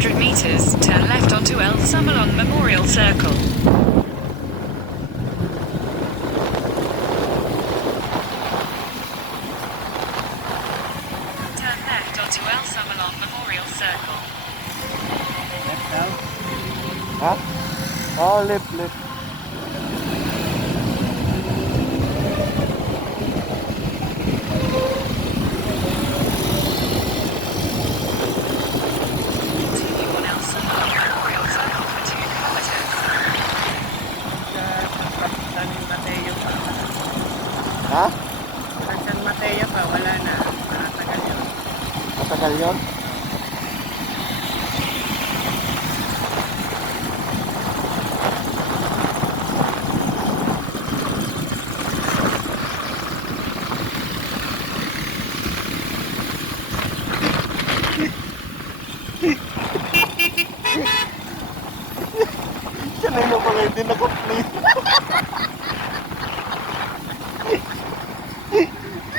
200 meters, turn left onto El Samalon Memorial Circle. Turn left onto El Samalon Memorial Circle. Left daw. Ha? Oh, left. Continue on El Samalon Memorial Circle for 2 kilometers. San Mateo pa. Ha? San Mateo pa, wala na. Matagal yun. Matagal yun? Kanina pala hindi na-complete.